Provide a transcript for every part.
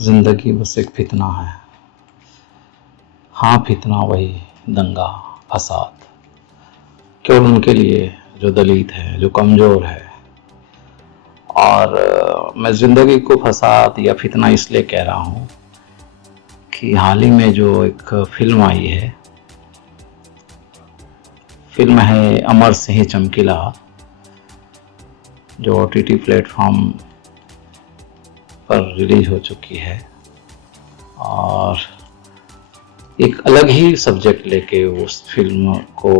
जिंदगी बस एक फितना है। हाँ, फितना वही दंगा फसाद, केवल उनके लिए जो दलित है, जो कमज़ोर है। और मैं ज़िंदगी को फसाद या फितना इसलिए कह रहा हूँ कि हाल ही में जो एक फिल्म आई है, फिल्म है अमर सिंह चमकीला, जो OTT प्लेटफॉर्म पर रिलीज हो चुकी है। और एक अलग ही सब्जेक्ट लेके उस फिल्म को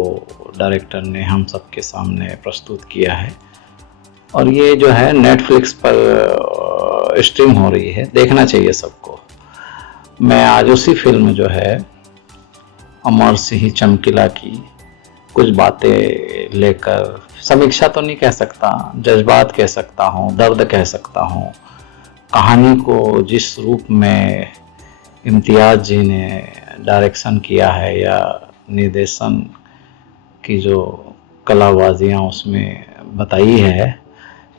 डायरेक्टर ने हम सबके सामने प्रस्तुत किया है। और ये जो है नेटफ्लिक्स पर स्ट्रीम हो रही है, देखना चाहिए सबको। मैं आज उसी फिल्म जो है अमर सिंह चमकीला की कुछ बातें लेकर, समीक्षा तो नहीं कह सकता, जज्बात कह सकता हूँ, दर्द कह सकता हूँ, कहानी को जिस रूप में इम्तियाज़ जी ने डायरेक्शन किया है या निर्देशन की जो कलाबाजियाँ उसमें बताई है,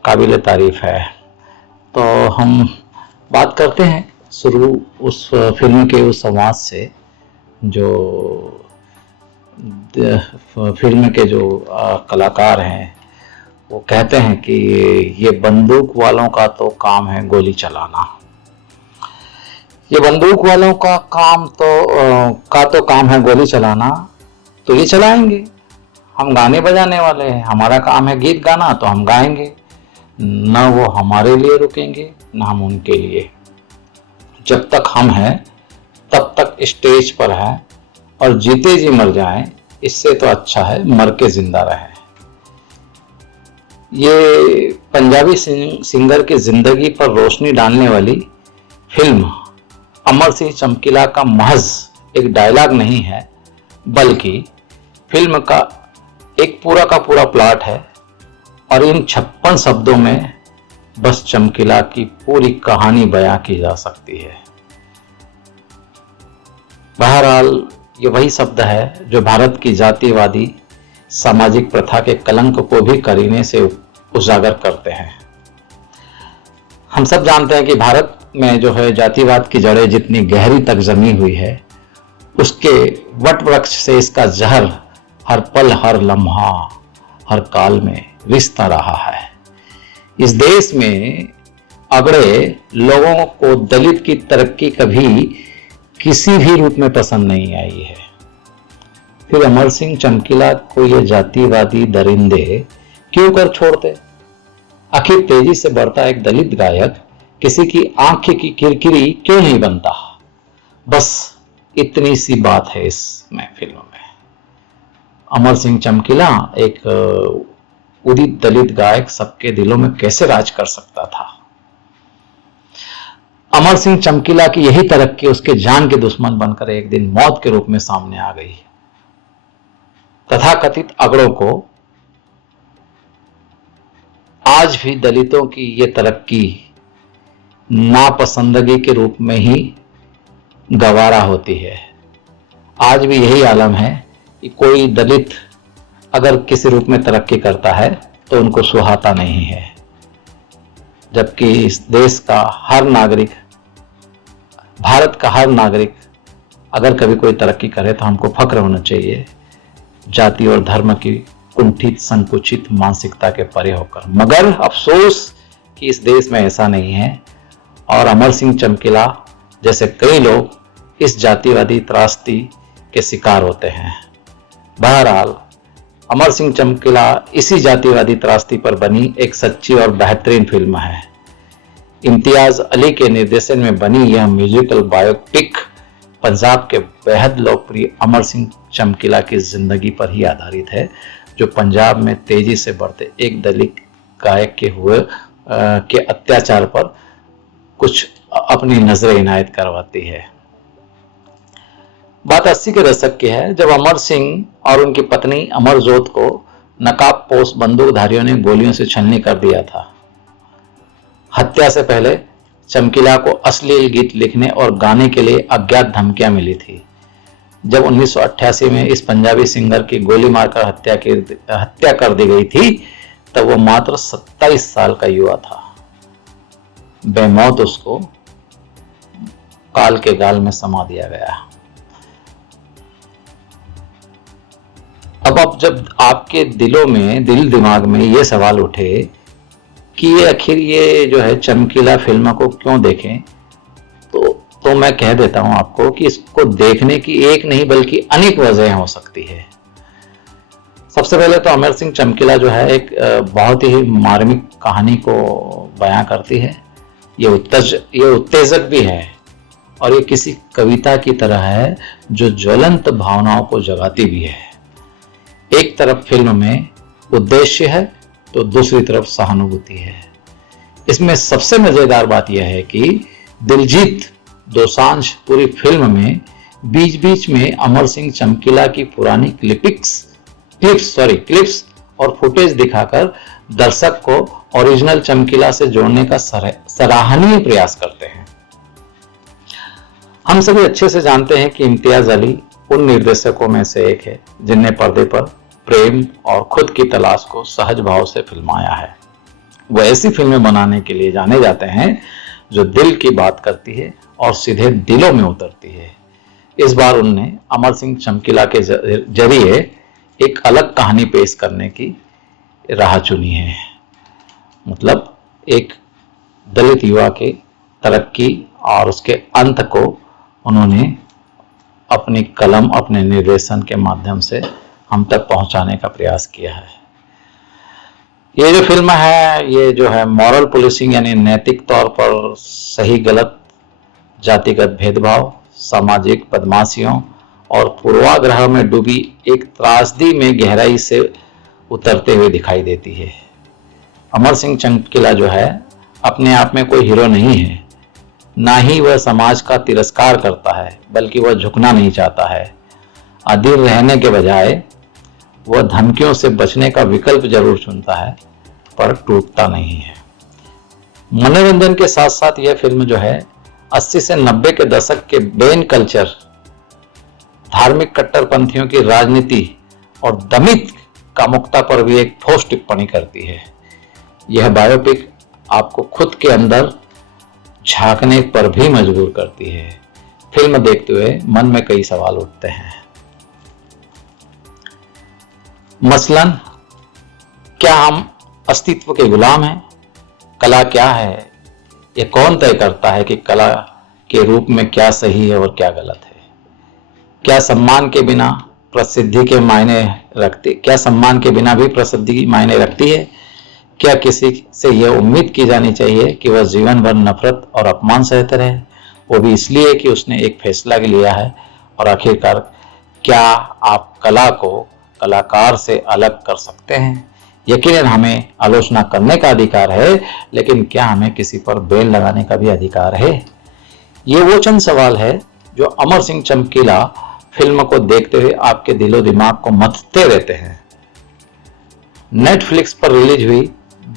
काबिल तारीफ़ है। तो हम बात करते हैं शुरू उस फिल्म के उस संवाद से, जो फिल्म के जो कलाकार हैं वो कहते हैं कि ये बंदूक वालों का तो काम है गोली चलाना। ये बंदूक वालों का काम है गोली चलाना, तो ये चलाएंगे। हम गाने बजाने वाले हैं, हमारा काम है गीत गाना, तो हम गाएंगे। न वो हमारे लिए रुकेंगे, न हम उनके लिए। जब तक हम हैं तब तक स्टेज पर हैं, और जीते जी मर जाएं, इससे तो अच्छा है मर के जिंदा रहें। ये पंजाबी सिंगर की जिंदगी पर रोशनी डालने वाली फिल्म अमर सिंह चमकीला का महज एक डायलॉग नहीं है, बल्कि फिल्म का एक पूरा का पूरा प्लॉट है। और इन 56 शब्दों में बस चमकीला की पूरी कहानी बयां की जा सकती है। बहरहाल ये वही शब्द है जो भारत की जातिवादी सामाजिक प्रथा के कलंक को भी करीने से उजागर करते हैं। हम सब जानते हैं कि भारत में जो है जातिवाद की जड़ें जितनी गहरी तक जमी हुई है, उसके वट वृक्ष से इसका जहर हर पल, हर लम्हा, हर काल में रिश्ता रहा है। इस देश में अगड़े लोगों को दलित की तरक्की कभी किसी भी रूप में पसंद नहीं आई है। फिर अमर सिंह चमकीला को ये जातिवादी दरिंदे क्यों कर छोड़ते? आखिर तेजी से बढ़ता एक दलित गायक किसी की आंख की किरकिरी क्यों नहीं बनता? बस इतनी सी बात है इसमें फिल्म में। अमर सिंह चमकीला एक उदित दलित गायक सबके दिलों में कैसे राज कर सकता था? अमर सिंह चमकीला की यही तरक्की उसके जान के दुश्मन बनकर एक दिन मौत के रूप में सामने आ गई। तथाकथित अगड़ों को आज भी दलितों की ये तरक्की नापसंदगी के रूप में ही गवारा होती है। आज भी यही आलम है कि कोई दलित अगर किसी रूप में तरक्की करता है तो उनको सुहाता नहीं है, जबकि इस देश का हर नागरिक, भारत का हर नागरिक अगर कभी कोई तरक्की करे तो हमको फक्र होना चाहिए, जाति और धर्म की कुंठित संकुचित मानसिकता के परे होकर। मगर अफसोस कि इस देश में ऐसा नहीं है, और अमर सिंह चमकीला जैसे कई लोग इस जातिवादी त्रासदी के शिकार होते हैं। बहरहाल अमर सिंह चमकीला इसी जातिवादी त्रासदी पर बनी एक सच्ची और बेहतरीन फिल्म है। इम्तियाज अली के निर्देशन में बनी यह म्यूजिकल बायोपिक पंजाब के बेहद लोकप्रिय अमर सिंह चमकीला की जिंदगी पर ही आधारित है, जो पंजाब में तेजी से बढ़ते एक दलित गायक के अत्याचार पर कुछ अपनी नजरें इनायत करवाती है। बात 80 के दशक की है, जब अमर सिंह और उनकी पत्नी अमरजोत को नकाबपोश बंदूकधारियों ने गोलियों से छलनी कर दिया था। हत्या से पहले चमकीला को अश्लील गीत लिखने और गाने के लिए अज्ञात धमकियां मिली थी। जब 1988 में इस पंजाबी सिंगर की गोली मारकर हत्या कर दी गई थी, तब वो मात्र 27 साल का युवा था। बेमौत उसको काल के गाल में समा दिया गया। अब जब आपके दिल दिमाग में ये सवाल उठे कि ये आखिर ये जो है चमकीला फिल्म को क्यों देखें, तो मैं कह देता हूं आपको कि इसको देखने की एक नहीं बल्कि अनेक वजह हो सकती है। सबसे पहले तो अमर सिंह चमकीला जो है एक बहुत ही मार्मिक कहानी को बयां करती है। ये उत्तेजक भी है और ये किसी कविता की तरह है जो ज्वलंत भावनाओं को जगाती भी है। एक तरफ फिल्म में उद्देश्य है तो दूसरी तरफ सहानुभूति है। इसमें सबसे मजेदार बात यह है कि दिलजीत दोसांझ पूरी फिल्म में बीच बीच में अमर सिंह चमकीला की पुरानी क्लिप्स और फुटेज दिखाकर दर्शक को ओरिजिनल चमकीला से जोड़ने का सराहनीय प्रयास करते हैं। हम सभी अच्छे से जानते हैं कि इम्तियाज अली उन निर्देशकों में से एक है जिनने पर्दे पर प्रेम और खुद की तलाश को सहज भाव से फिल्माया है। वो ऐसी फिल्में बनाने के लिए जाने जाते हैं जो दिल की बात करती है और सीधे दिलों में उतरती है। इस बार उनने अमर सिंह चमकीला के जरिए एक अलग कहानी पेश करने की राह चुनी है। मतलब एक दलित युवा के तरक्की और उसके अंत को उन्होंने अपनी कलम, अपने निर्देशन के माध्यम से हम तक पहुंचाने का प्रयास किया है। ये जो फिल्म है ये जो है मॉरल पुलिसिंग यानी नैतिक तौर पर सही गलत, जातिगत भेदभाव, सामाजिक बदमाशियों और पूर्वाग्रह में डूबी एक त्रासदी में गहराई से उतरते हुए दिखाई देती है। अमर सिंह चमकीला जो है अपने आप में कोई हीरो नहीं है, ना ही वह समाज का तिरस्कार करता है, बल्कि वह झुकना नहीं चाहता है। अधीर रहने के बजाय वह धमकियों से बचने का विकल्प जरूर चुनता है, पर टूटता नहीं है। मनोरंजन के साथ साथ यह फिल्म जो है 80 से 90 के दशक के बेन कल्चर, धार्मिक कट्टरपंथियों की राजनीति और दमित कामुकता पर भी एक ठोस टिप्पणी करती है। यह बायोपिक आपको खुद के अंदर झांकने पर भी मजबूर करती है। फिल्म देखते हुए मन में कई सवाल उठते हैं। मसलन, क्या हम अस्तित्व के गुलाम हैं? कला क्या है? यह कौन तय करता है कि कला के रूप में क्या सही है और क्या गलत है? क्या सम्मान के बिना भी प्रसिद्धि मायने रखती है? क्या किसी से यह उम्मीद की जानी चाहिए कि वह जीवन भर नफरत और अपमान सहते रहे, वो भी इसलिए कि उसने एक फैसला लिया है? और आखिरकार, क्या आप कला को कलाकार से अलग कर सकते हैं? यकीनन हमें आलोचना करने का अधिकार है, लेकिन क्या हमें किसी पर बेल लगाने का भी अधिकार है? ये वो चंद सवाल है जो अमर सिंह चमकीला फिल्म को देखते हुए आपके दिलो दिमाग को मथते रहते हैं। नेटफ्लिक्स पर रिलीज हुई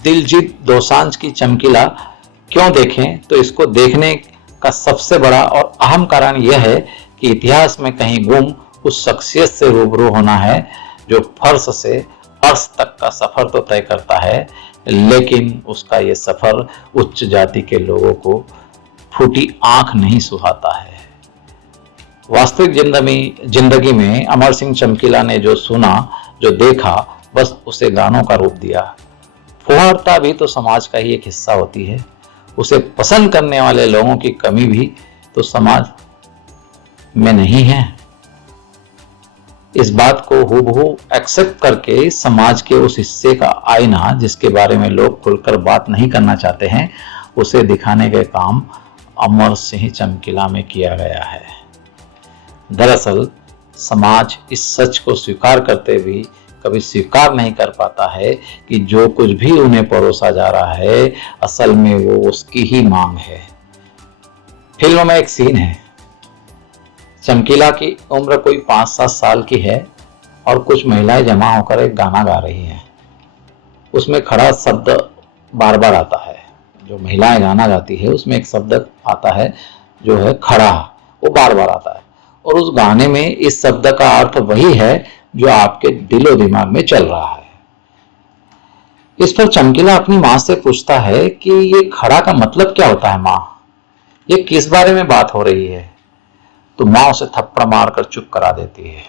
दिलजीत दोसांझ की चमकीला क्यों देखें, तो इसको देखने का सबसे बड़ा और अहम कारण यह है कि इतिहास में कहीं गुम उस शख्सियत से रूबरू होना है जो फर्श से अर्श तक का सफर तो तय करता है, लेकिन उसका ये सफर उच्च जाति के लोगों को फूटी आंख नहीं सुहाता है। वास्तविक जिंदगी में अमर सिंह चमकीला ने जो सुना, जो देखा, बस उसे गानों का रूप दिया। फुहारता भी तो समाज का ही एक हिस्सा होती है। उसे पसंद करने वाले लोगों की कमी भी तो समाज में नहीं है। इस बात को हूबहू एक्सेप्ट करके समाज के उस हिस्से का आईना जिसके बारे में लोग खुलकर बात नहीं करना चाहते हैं, उसे दिखाने का काम अमर सिंह चमकीला में किया गया है। दरअसल समाज इस सच को स्वीकार करते भी कभी स्वीकार नहीं कर पाता है कि जो कुछ भी उन्हें परोसा जा रहा है, असल में वो उसकी ही मांग है। फिल्म में एक सीन है, चमकीला की उम्र कोई 5-7 साल की है और कुछ महिलाएं जमा होकर एक गाना गा रही हैं। उसमें खड़ा शब्द बार बार आता है। जो महिलाएं गाना गाती है उसमें एक शब्द आता है जो है खड़ा, वो बार बार आता है और उस गाने में इस शब्द का अर्थ वही है जो आपके दिलो दिमाग में चल रहा है। इस पर चमकीला अपनी माँ से पूछता है कि ये खड़ा का मतलब क्या होता है माँ? ये किस बारे में बात हो रही है? तो माँ उसे थप्पड़ मारकर चुप करा देती है।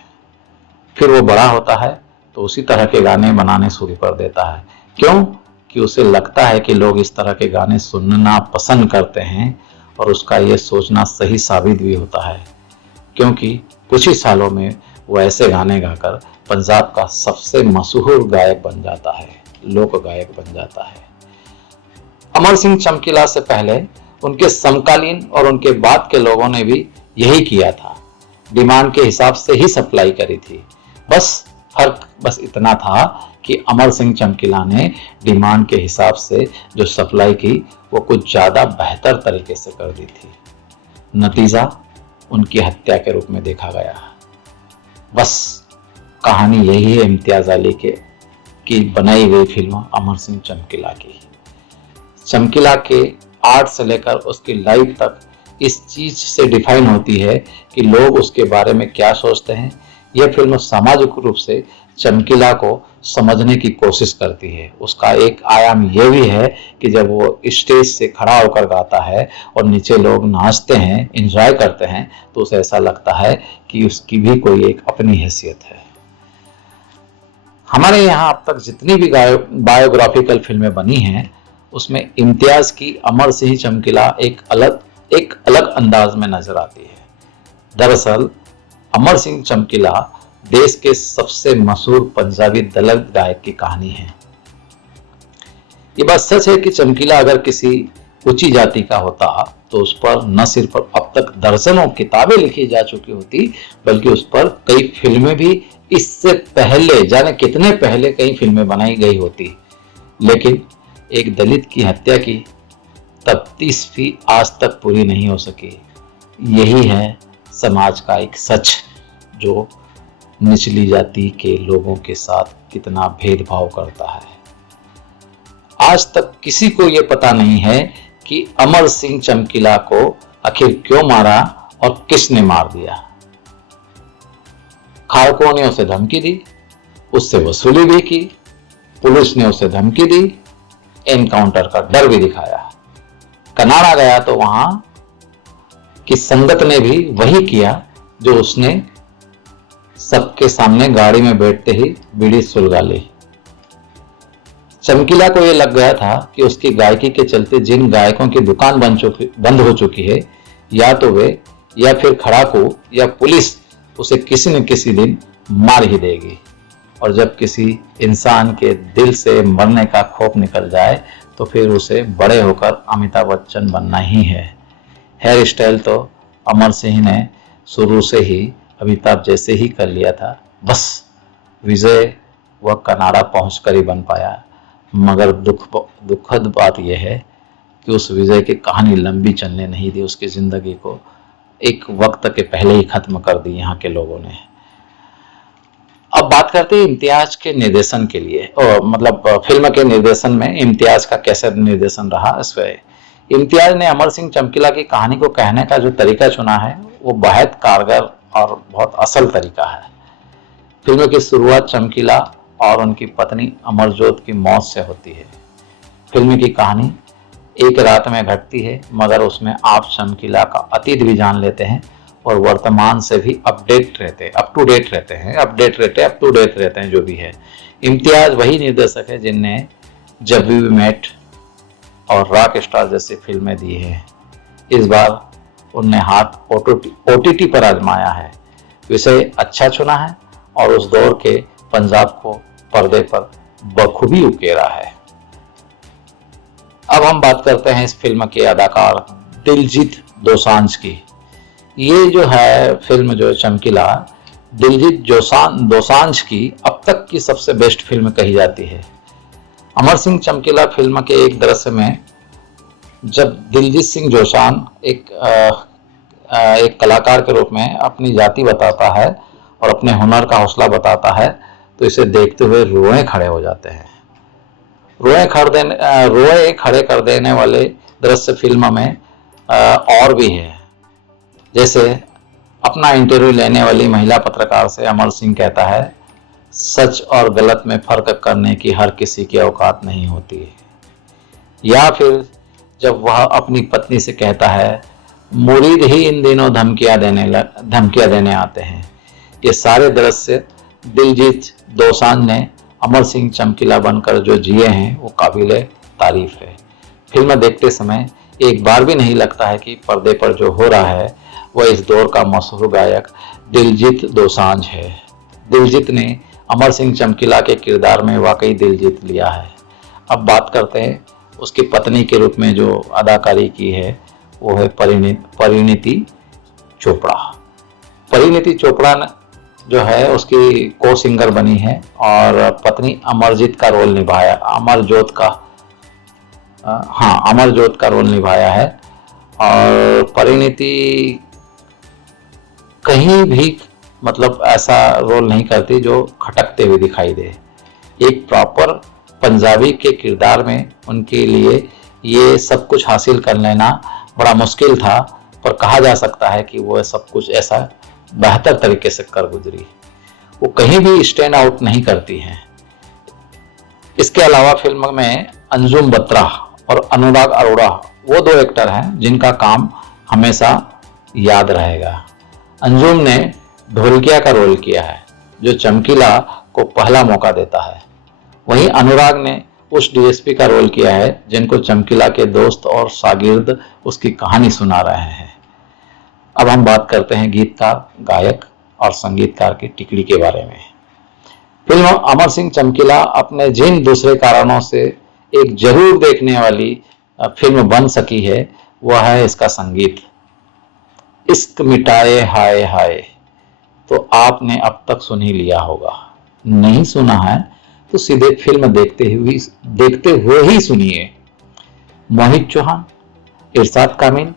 फिर वो बड़ा होता है तो उसी तरह के गाने बनाने शुरू कर देता है। क्यों? कि उसे लगता है कि लोग इस तरह के गाने सुनना पसंद करते हैं, और उसका ये सोचना सही साबित भी होता है, क्योंकि कुछ ही सालों में वो ऐसे गाने गाकर पंजाब का सबसे मशहूर गायक बन जाता है, लोक गायक बन जाता है। अमर सिंह चमकीला से पहले उनके समकालीन और उनके बाद के लोगों ने भी यही किया था, डिमांड के हिसाब से ही सप्लाई करी थी। फर्क बस इतना था कि अमर सिंह चमकीला ने डिमांड के हिसाब से जो सप्लाई की वो कुछ ज्यादा बेहतर तरीके से कर दी थी। नतीजा उनकी हत्या के रूप में देखा गया। बस कहानी यही है इम्तियाज अली की बनाई गई फिल्म अमर सिंह चमकीला की। चमकीला के आर्ट से लेकर उसकी लाइफ तक इस चीज से डिफाइन होती है कि लोग उसके बारे में क्या सोचते हैं। यह फिल्म सामाजिक रूप से चमकीला को समझने की कोशिश करती है। उसका एक आयाम यह भी है कि जब वो स्टेज से खड़ा होकर गाता है और नीचे लोग नाचते हैं, एंजॉय करते हैं, तो उसे ऐसा लगता है कि उसकी भी कोई एक अपनी हैसियत है। हमारे यहाँ अब तक जितनी भी बायोग्राफिकल फिल्में बनी हैं, उसमें इम्तियाज की अमर सिंह चमकीला एक अलग अंदाज में नजर आती है। दरअसल अमर सिंह चमकीला देश के सबसे मशहूर पंजाबी दलित गायक की कहानी है। ये बात सच है कि चमकीला अगर किसी ऊंची जाति का होता तो उस पर न सिर्फ अब तक दर्जनों किताबें लिखी जा चुकी होती, बल्कि उस पर कई फिल्में भी इससे पहले, जाने कितने पहले कई फिल्में बनाई गई होती। लेकिन एक दलित की हत्या की तफ्तीश भी आज तक पूरी नहीं हो सकी। यही है समाज का एक सच, जो निचली जाति के लोगों के साथ कितना भेदभाव करता है। आज तक किसी को यह पता नहीं है कि अमर सिंह चमकीला को आखिर क्यों मारा और किसने मार दिया। खाड़कों ने उसे धमकी दी, उससे वसूली भी की, पुलिस ने उसे धमकी दी, एनकाउंटर का डर भी दिखाया। कनाडा गया तो वहां की संगत ने भी वही किया जो उसने सबके सामने गाड़ी में बैठते ही बीड़ी सुलगा ली। चमकीला को यह लग गया था कि उसकी गायकी के चलते जिन गायकों की दुकान बंद हो चुकी है, या तो वे या फिर खड़ाकू या पुलिस उसे किसी न किसी दिन मार ही देगी। और जब किसी इंसान के दिल से मरने का खौफ निकल जाए तो फिर उसे बड़े होकर अमिताभ बच्चन बनना ही है। हेयर स्टाइल तो अमर सिंह ने शुरू से ही अमिताभ जैसे ही कर लिया था। बस विजय वह कनाडा पहुंचकर ही बन पाया। मगर दुखद बात यह है कि उस विजय की कहानी लंबी चलने नहीं दी। उसकी जिंदगी को एक वक्त के पहले ही खत्म कर दी यहाँ के लोगों ने। अब बात करते हैं इम्तियाज के निर्देशन के लिए, मतलब फिल्म के निर्देशन में इम्तियाज का कैसे निर्देशन रहा। इस पे इम्तियाज ने अमर सिंह चमकीला की कहानी को कहने का जो तरीका चुना है वो बेहद कारगर और बहुत असल तरीका है। फिल्म की शुरुआत चमकीला और उनकी पत्नी अमरजोत की मौत से होती है। फिल्म की कहानी एक रात में घटती है, मगर उसमें आप चमकीला का अतीत भी जान लेते हैं और वर्तमान से भी अप टू डेट रहते हैं जो भी है। इम्तियाज वही निर्देशक है जिनने जब वी मेट और रॉक स्टार जैसी फिल्में दी हैं। इस बार उनने हाथ OTT पर आजमाया है। विषय अच्छा चुना है और उस दौर के पंजाब को पर्दे पर बखूबी उकेरा है। अब हम बात करते हैं इस फिल्म के अदाकार दिलजीत दोसांझ की। ये जो है फिल्म जो चमकीला, दिलजीत दोसांझ की अब तक की सबसे बेस्ट फिल्म कही जाती है। अमर सिंह चमकीला फिल्म के एक दृश्य में जब दिलजीत सिंह दोसांझ एक कलाकार के रूप में अपनी जाति बताता है और अपने हुनर का हौसला बताता है, तो इसे देखते हुए रोए खड़े हो जाते हैं। रोए खड़े कर देने वाले दृश्य फिल्म में और भी है। जैसे अपना इंटरव्यू लेने वाली महिला पत्रकार से अमर सिंह कहता है, सच और गलत में फर्क करने की हर किसी की औकात नहीं होती है। या फिर जब वह अपनी पत्नी से कहता है, मुरीद ही इन दिनों धमकियां देने आते हैं। ये सारे दृश्य दिलजीत दोसांझ ने अमर सिंह चमकीला बनकर जो जिए हैं वो काबिले तारीफ है। फिल्म देखते समय एक बार भी नहीं लगता है कि पर्दे पर जो हो रहा है वह इस दौर का मशहूर गायक दिलजीत दोसांझ है। दिलजीत ने अमर सिंह चमकीला के किरदार में वाकई दिल जीत लिया है। अब बात करते हैं उसकी पत्नी के रूप में जो अदाकारी की है वो है परिणीति चोपड़ा। परिणीति चोपड़ा जो है उसकी को सिंगर बनी है और पत्नी अमरजीत का रोल निभाया, अमरजोत का रोल निभाया है। और परिणीति कहीं भी मतलब ऐसा रोल नहीं करती जो खटकते हुए दिखाई दे। एक प्रॉपर पंजाबी के किरदार में उनके लिए ये सब कुछ हासिल कर लेना बड़ा मुश्किल था, पर कहा जा सकता है कि वो सब कुछ ऐसा बेहतर तरीके से कर गुजरी। वो कहीं भी स्टैंड आउट नहीं करती हैं। इसके अलावा फिल्म में अंजुम बत्रा और अनुराग अरोड़ा वो दो एक्टर हैं जिनका काम हमेशा याद रहेगा। अंजुम ने ढोलकिया का रोल किया है जो चमकीला को पहला मौका देता है। वहीं अनुराग ने उस डीएसपी का रोल किया है जिनको चमकीला के दोस्त और शागिर्द उसकी कहानी सुना रहे हैं। अब हम बात करते हैं गीतकार, गायक और संगीतकार की टिकड़ी के बारे में। फिल्म अमर सिंह चमकीला अपने जिन दूसरे कारणों से एक जरूर देखने वाली फिल्म बन सकी है वह है इसका संगीत। इश्क मिटाए हाय हाय तो आपने अब तक सुन ही लिया होगा, नहीं सुना है तो सीधे फिल्म देखते हुए ही सुनिए। मोहित चौहान, इरशाद कामिल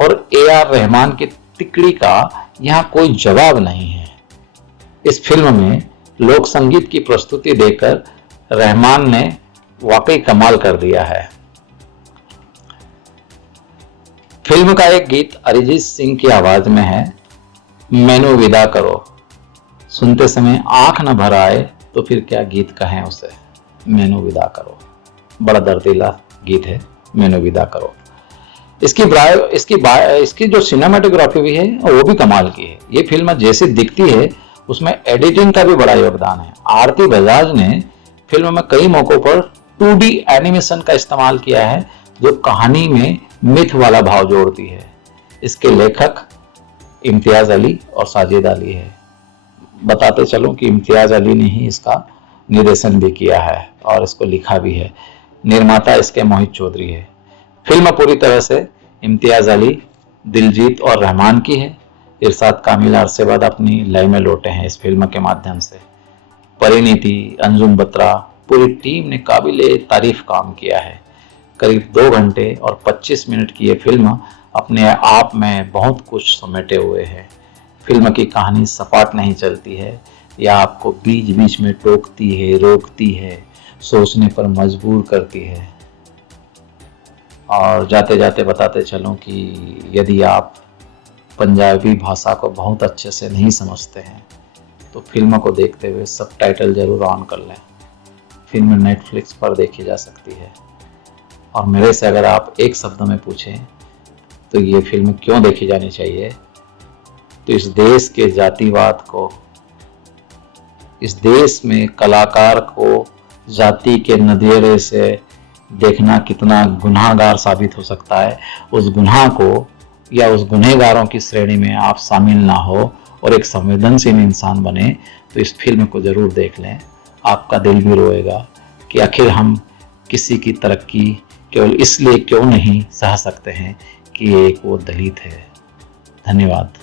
और AR रहमान की तिकड़ी का यहाँ कोई जवाब नहीं है। इस फिल्म में लोक संगीत की प्रस्तुति देकर रहमान ने वाकई कमाल कर दिया है। फिल्म का एक गीत अरिजीत सिंह की आवाज में है, मैनू विदा करो। सुनते समय आंख न भर आए तो फिर क्या गीत कहें उसे, मैनू विदा करो। बड़ा दर्दीला गीत है, मैनू विदा करो। इसकी जो सिनेमेटोग्राफी भी है वो भी कमाल की है। ये फिल्म जैसी दिखती है उसमें एडिटिंग का भी बड़ा योगदान है। आरती बजाज ने फिल्म में कई मौकों पर 2D एनिमेशन का इस्तेमाल किया है जो कहानी में मिथ वाला भाव जोड़ती है। इसके लेखक इम्तियाज अली और साजिद अली है। बताते चलूं कि इम्तियाज अली ने ही इसका निर्देशन भी किया है और इसको लिखा भी है। निर्माता इसके मोहित चौधरी है। फिल्म पूरी तरह से इम्तियाज अली, दिलजीत और रहमान की है। इरशाद कामिल अरसे बाद अपनी लय में लौटे हैं इस फिल्म के माध्यम से। परिणीति, अंजुम बत्रा, पूरी टीम ने काबिले तारीफ काम किया है। करीब 2 घंटे और 25 मिनट की ये फिल्म अपने आप में बहुत कुछ समेटे हुए है। फिल्म की कहानी सपाट नहीं चलती है या आपको बीच बीच में टोकती है, रोकती है, सोचने पर मजबूर करती है। और जाते जाते बताते चलूं कि यदि आप पंजाबी भाषा को बहुत अच्छे से नहीं समझते हैं तो फिल्म को देखते हुए सबटाइटल जरूर ऑन कर लें। फिल्म नेटफ्लिक्स पर देखी जा सकती है। और मेरे से अगर आप एक शब्द में पूछें तो ये फिल्म क्यों देखी जानी चाहिए, तो इस देश के जातिवाद को, इस देश में कलाकार को जाति के नजरिए से देखना कितना गुनाहगार साबित हो सकता है, उस गुनाह को या उस गुनहगारों की श्रेणी में आप शामिल ना हो और एक संवेदनशील इंसान बने तो इस फिल्म को जरूर देख लें। आपका दिल भी रोएगा कि आखिर हम किसी की तरक्की केवल इसलिए क्यों नहीं सह सकते हैं कि एक वो दलित है। धन्यवाद।